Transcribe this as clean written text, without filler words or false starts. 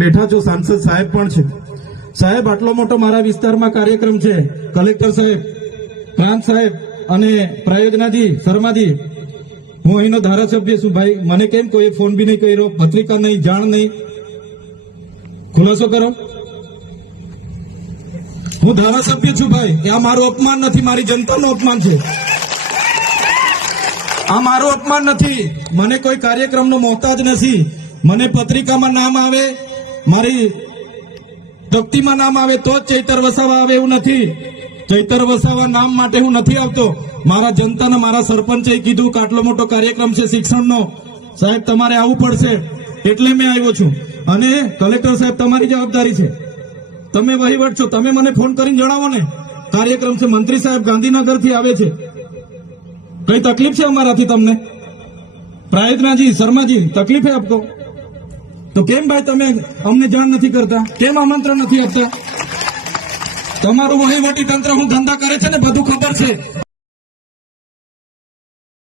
બેઠા છો, સાંસદ સાહેબ પણ છે. સાહેબ, આટલો મોટો મારા વિસ્તારમાં કાર્યક્રમ છે, કલેક્ટર સાહેબ, પ્રાંત સાહેબ અને પ્રયોજનાજી શર્માજી, હું અહીંનો ધારાસભ્ય છું ભાઈ. મને કેમ કોઈ ફોન બી નહીં કર્યો, પત્રિકા નહીં, જાણ નહીં, ખુલાસો કરો. હું ધારાસભ્ય છું ભાઈ. આ મારું અપમાન નથી, મારી જનતાનું અપમાન છે. આ મારું અપમાન નથી. મને કોઈ કાર્યક્રમનો મોહતાજ નથી. મને પત્રિકામાં નામ આવે, મારી તકતીમાં નામ આવે તો જ ચૈતર વસાવા આવે એવું નથી. ચૈતર વસાવા નામ માટે હું નથી આવતો. મારા જનતાને મારા સરપંચે કીધું કે આટલો મોટો કાર્યક્રમ છે શિક્ષણનો, સાહેબ તમારે આવવું પડશે, એટલે મેં આવ્યો છું. અને કલેક્ટર સાહેબ, તમારી જવાબદારી છે, તમે વહીવટ છો, તમે મને ફોન કરીને જણાવો ને કાર્યક્રમ છે. મંત્રી સાહેબ ગાંધીનગરથી આવે છે, કઈ તકલીફ છે અમારાથી તમને? પ્રાયોજનાજી, શર્માજી, તકલીફ है आपको? તો કેમ ભાઈ તમે અમને જાણ નથી કરતા? કેમ આમંત્રણ નથી આપતા? તમારું વહીવટી તંત્ર હું ધંધા કરે છે ને બધું ખબર છે.